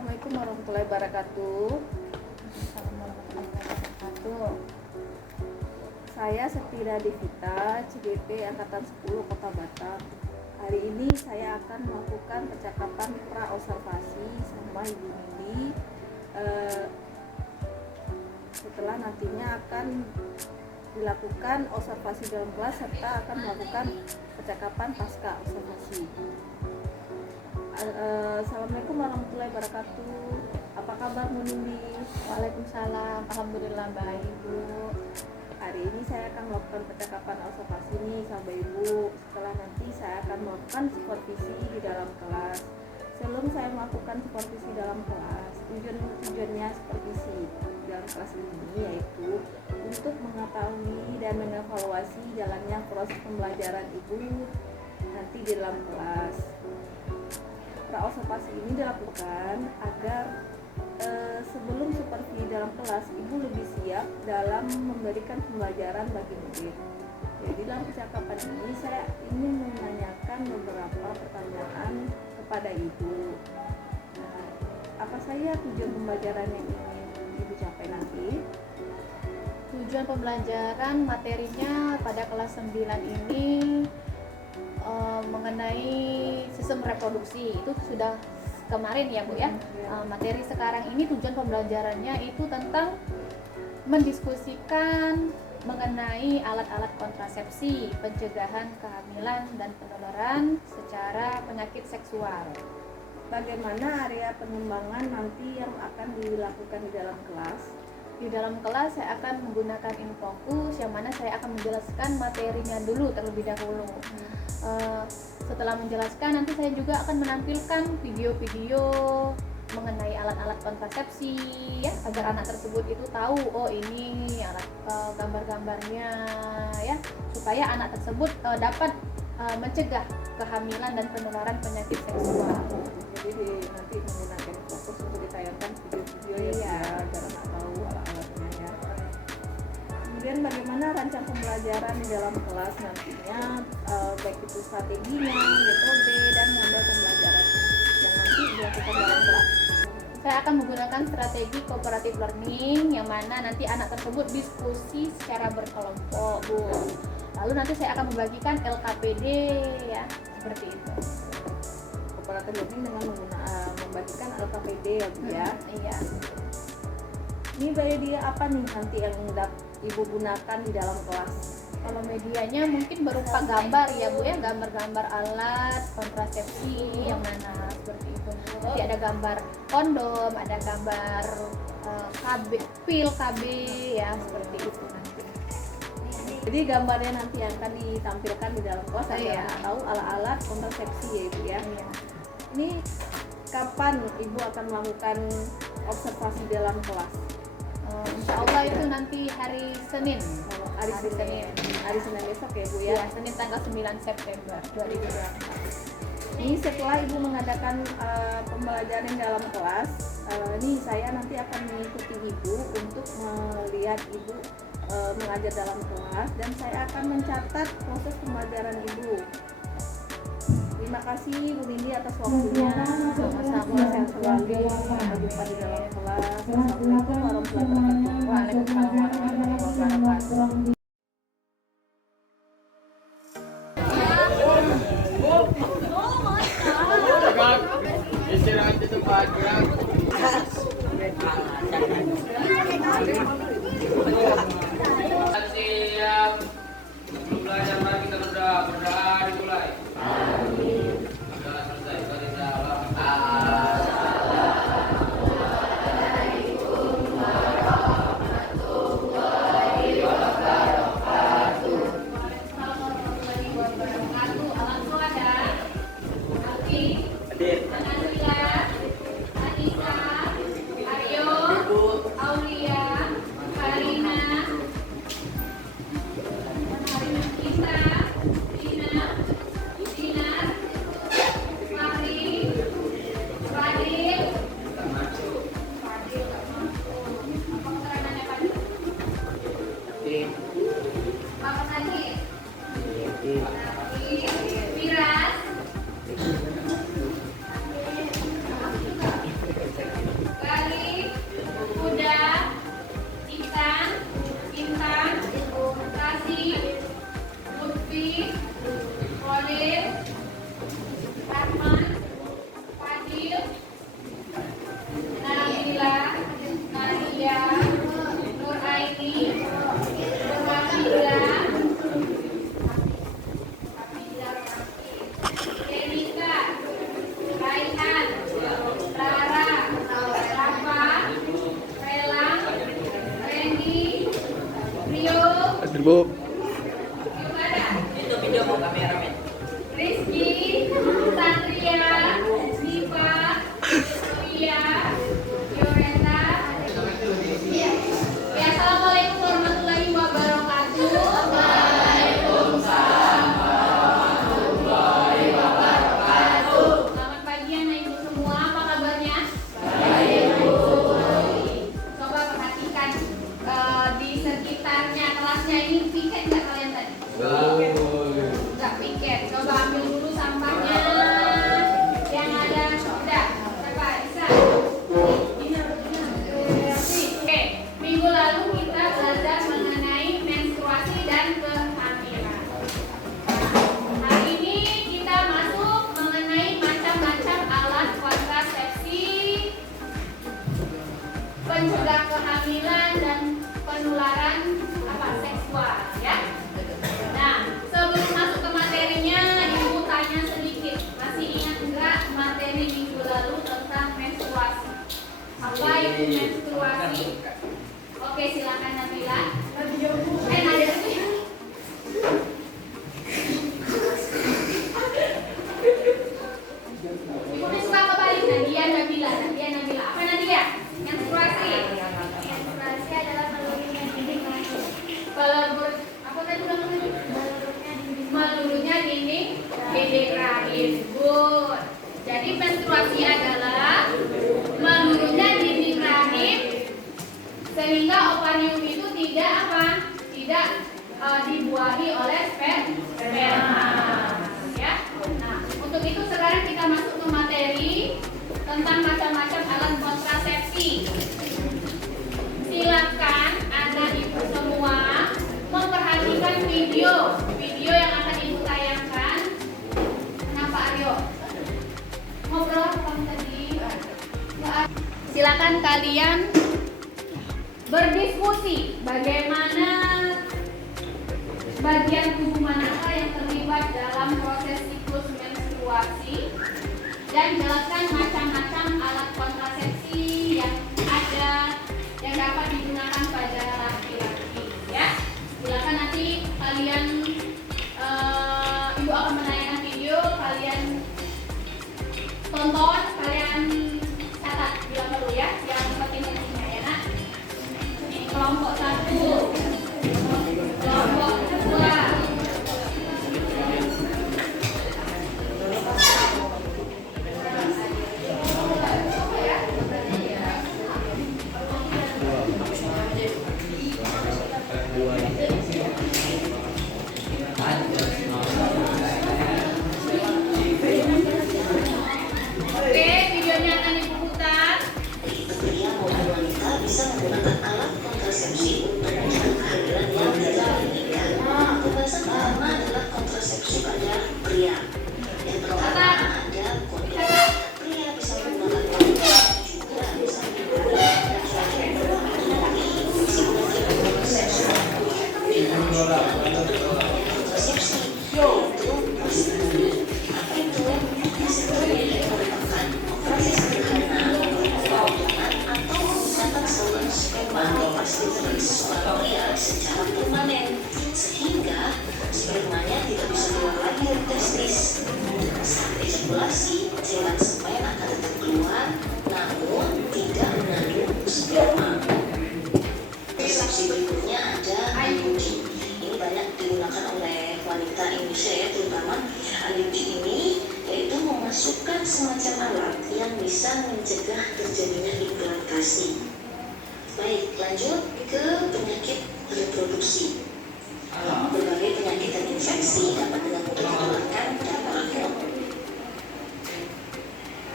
Assalamualaikum warahmatullahi wabarakatuh. Saya Setira Devita, CGP Angkatan 10 Kota Batam. Hari ini saya akan melakukan percakapan pra-observasi sama Ibu Nindi. Setelah nantinya akan dilakukan observasi dalam kelas serta akan melakukan percakapan pasca observasi. Assalamualaikum warahmatullahi wabarakatuh. Apa kabar Bu Nindi? Waalaikumsalam. Alhamdulillah baik Bu. Hari ini saya akan melakukan percakapan observasi nih sama Ibu. Setelah nanti saya akan melakukan supervisi di dalam kelas. Sebelum saya melakukan supervisi dalam kelas, tujuannya supervisi dalam kelas ini yaitu untuk mengetahui dan mengevaluasi jalannya proses pembelajaran Ibu nanti di dalam kelas. Pra-observasi ini dilakukan agar sebelum supervisi dalam kelas Ibu lebih siap dalam memberikan pembelajaran bagi murid. Jadi dalam percakapan ini saya ingin menanyakan beberapa pertanyaan kepada Ibu. Nah, apa saja tujuan pembelajaran yang ingin Ibu capai nanti? Tujuan pembelajaran materinya pada kelas 9 ini mengenai sistem reproduksi. Itu sudah kemarin ya Bu ya. Materi sekarang ini tujuan pembelajarannya itu tentang mendiskusikan mengenai alat-alat kontrasepsi, pencegahan kehamilan dan penularan secara penyakit seksual. Bagaimana area pengembangan nanti yang akan dilakukan di dalam kelas? Di dalam kelas saya akan menggunakan InFocus yang mana saya akan menjelaskan materinya dulu terlebih dahulu. Setelah menjelaskan nanti saya juga akan menampilkan video-video mengenai alat-alat kontrasepsi ya, agar anak tersebut itu tahu oh ini alat gambar-gambarnya ya, supaya anak tersebut dapat mencegah kehamilan dan penularan penyakit seksual. Jadi nanti menggunakan fokus untuk ditayangkan video-video ya, agar anak tahu alat-alatnya ya. Kemudian bagaimana rancang pembelajaran di dalam kelas nantinya, baik itu strateginya, metode dan model pembelajaran yang nanti dilakukan dalam kelas. Saya akan menggunakan strategi cooperative learning yang mana nanti anak tersebut diskusi secara berkelompok Bu. Lalu nanti saya akan membagikan LKPD ya, seperti itu. Cooperative learning dengan membagikan LKPD ya Bu ya. Iya. Ini media apa nih nanti yang Ibu gunakan di dalam kelas? Kalau medianya mungkin berupa gambar ya Bu ya, gambar-gambar alat kontrasepsi yang mana seperti itu. Nanti ada gambar kondom, ada gambar pil KB ya, seperti itu nanti. Jadi gambarnya nanti akan ditampilkan di dalam kelas agar Iya. tahu alat-alat kontrasepsi ya Ibu ya. Iya. Ini kapan Ibu akan melakukan observasi dalam kelas? Insya Allah itu nanti hari Senin. Hari Senin besok ya Bu ya. Ya, Senin tanggal 9 September 2024. Ini setelah Ibu mengadakan pembelajaran dalam kelas, ini saya nanti akan mengikuti Ibu untuk melihat Ibu mengajar dalam kelas dan saya akan mencatat proses pembelajaran Ibu. Terima kasih Bu Nindi atas waktunya. Sama-sama, sehat selalu. Sampai jumpa di dalam kelas. Assalamualaikum warahmatullahi wabarakatuh. Waalaikumsalam warahmatullahi wabarakatuh. Istirahat di tempat gerak. Siap. Sebelum belajar mari kita berdoa dimulai. Sudah selesai dari dalam. Alhamdulillah. kontrasepsi. Silakan anak ibu semua memperhatikan video yang akan ibu tayangkan. Kenapa Aryo? Ngobrol apa tadi? Silakan kalian berdiskusi bagaimana bagian tubuh manakah yang terlibat dalam proses siklus menstruasi, dan jelaskan macam-macam alat kontrasepsi yang ada yang dapat digunakan pada laki-laki, ya. Silakan nanti kalian ibu akan menayangkan video, kalian tonton, kalian catat bila perlu, ya, yang penting-pentingnya, ya nak. Ini kelompok 1, kelompok 2. Oke, videonya akan ibu putar. Pria maupun wanita bisa menggunakan alat kontrasepsi untuk mencegah kehamilan yang tidak diinginkan. Pembahasan pertama adalah kontrasepsi pada pria. Yang pertama ada kondom. Pria bisa menggunakan kondom, juga bisa menggunakan laki-laki bisa menggunakan kontrasepsi. Dengan juga untuk kontrasepsi yaitu vasectomy. Apa itu? Vasectomy merupakan operasi sederhana pemotongan atau pengusatan saluran sperma lepas dari seorang pria secara permanen, sehingga spermanya tidak bisa keluar lagi dari testis. Saat ejakulasi, cairan sperma akan tetap keluar, namun tidak mengandung sperma. Kontrasepsi berikutnya ada IUD. Ini banyak digunakan oleh wanita Indonesia, ya, terutama IUD ini yaitu memasukkan semacam alat yang bisa mencegah terjadinya implantasi. Baik, lanjut ke penyakit reproduksi. Berbagai penyakit dan infeksi dapat dengan mudah menularkan dari orang ke orang.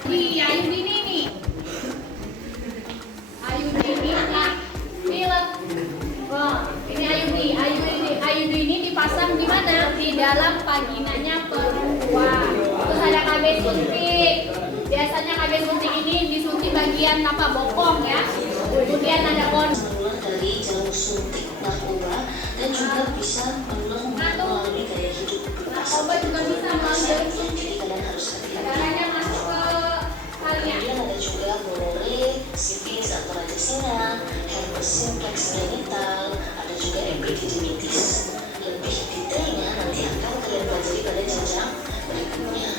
Di IUD ini nih. IUD ini pilek. Wah, ini IUD ini dipasang di mana? Di dalam vaginanya perempuan. Terus ada KB suntik. Biasanya KB suntik ini disuntik bagian apa? Bokong, ya. Kemudian ada Menular dari jalur suntik narkoba dan juga bisa menular melalui gaya hidup bebas. narkoba juga bisa melalui jalur suntik. Jadi kalian harus hati-hati. Darahnya masuk ke kalian. Kemudian ada juga gonorrhea, sifilis atau raja singa, herpes simplex genital, ada juga epididymitis. Lebih detailnya nanti akan kalian pelajari pada jenjang berikutnya.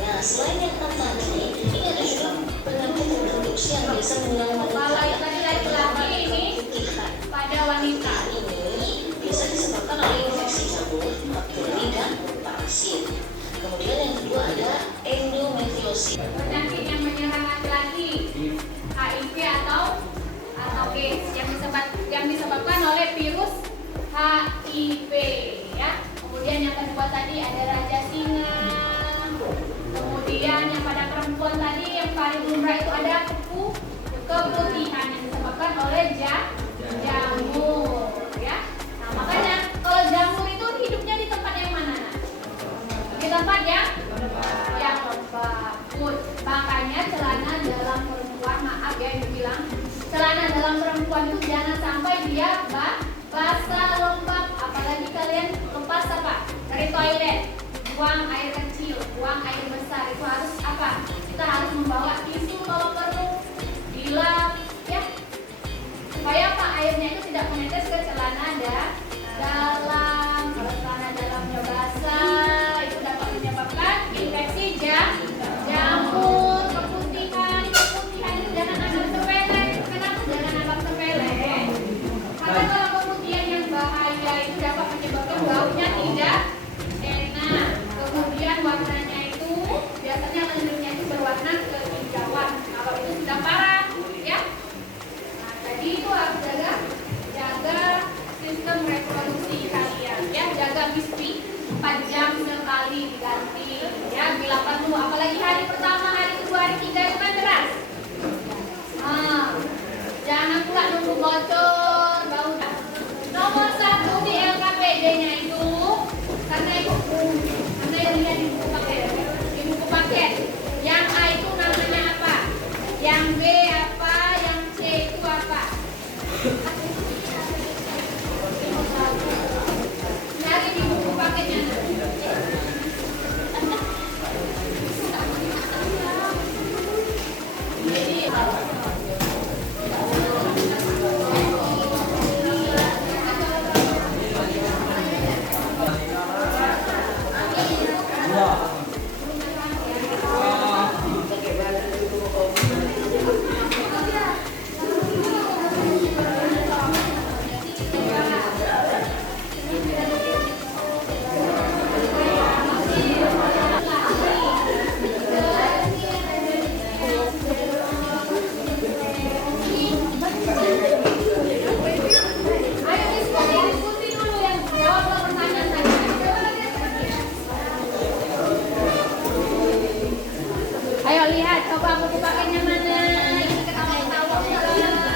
Nah, selain yang 6 tadi, ini ada juga penyakit reproduksi yang biasa menyerang wanita. Kalau yang tadi laki-laki ini Putihan. pada wanita. Ini biasa disebabkan oleh infeksi jamur, bakteri, dan parasit. Kemudian yang kedua ada endometriosis. Penyakit yang menyerang laki-laki, HIV atau AIDS yang disebabkan oleh virus HIV, ya. Kemudian yang kedua tadi ada raja singa. Kemudian yang pada perempuan tadi yang paling lumrah itu ada keputihan yang disebabkan oleh jamur, ya. Nah, makanya kalau jamur itu hidupnya di tempat yang mana? Di tempat yang lembab. Makanya celana dalam perempuan, maaf ya ibu bilang, celana dalam perempuan itu jangan sampai dia basah lembab. Apalagi kalian lepas apa? Dari toilet, buang air kecil, buang air besar, itu harus apa? Kita harus membawa tisu kalau perlu, dilap, ya, supaya apa? Airnya itu tidak menetes ke celana dalam. Kalau celana dalamnya basah, itu dapat menyebabkan infeksi jamur, keputihan itu jangan anggap sepele. Kenapa jangan anggap sepele? Karena kalau keputihan yang bahaya itu dapat menyebabkan baunya tidak enak. Ayo lihat, coba buku pakainya mana? Ini ketawa-ketawa enggak?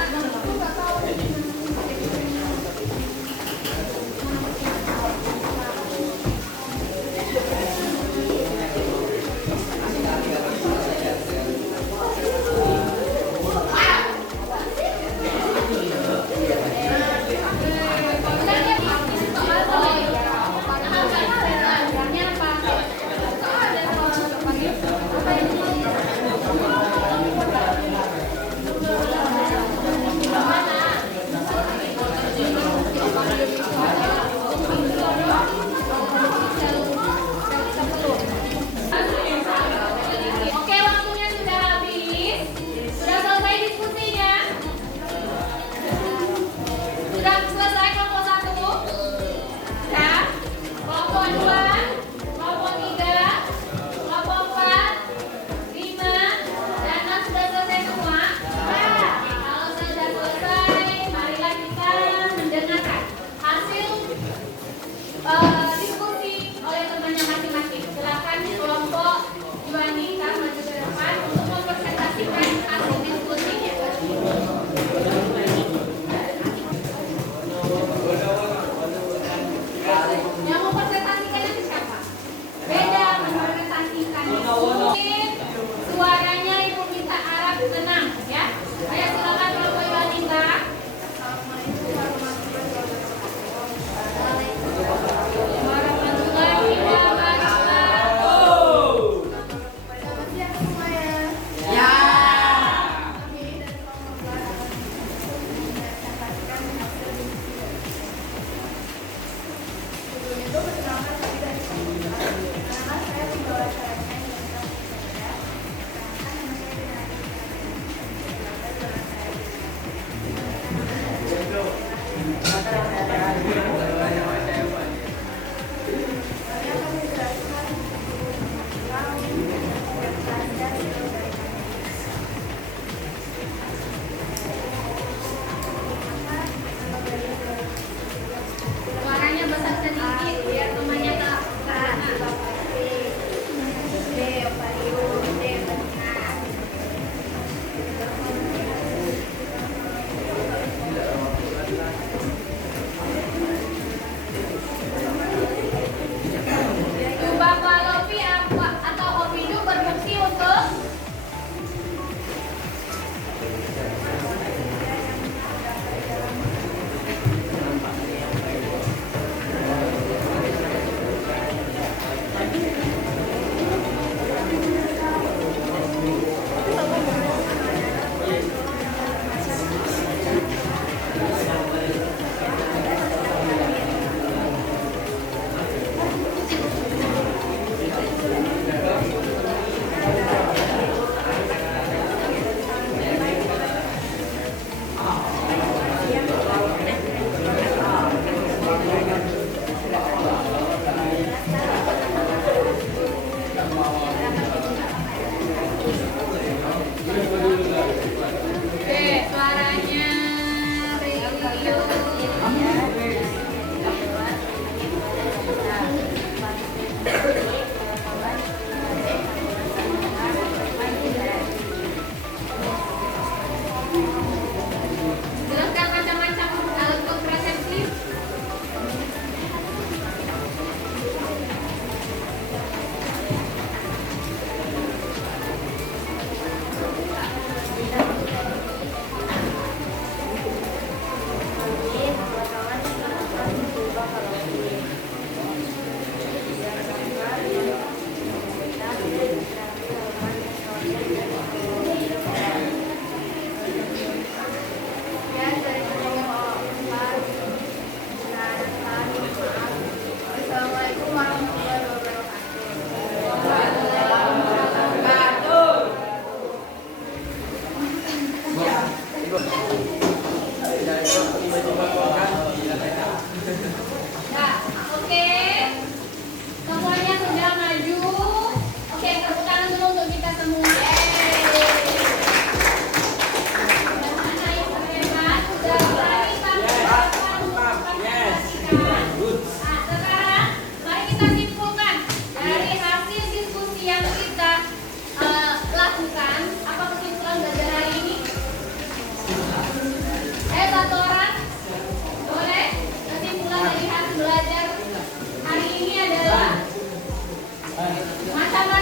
Mata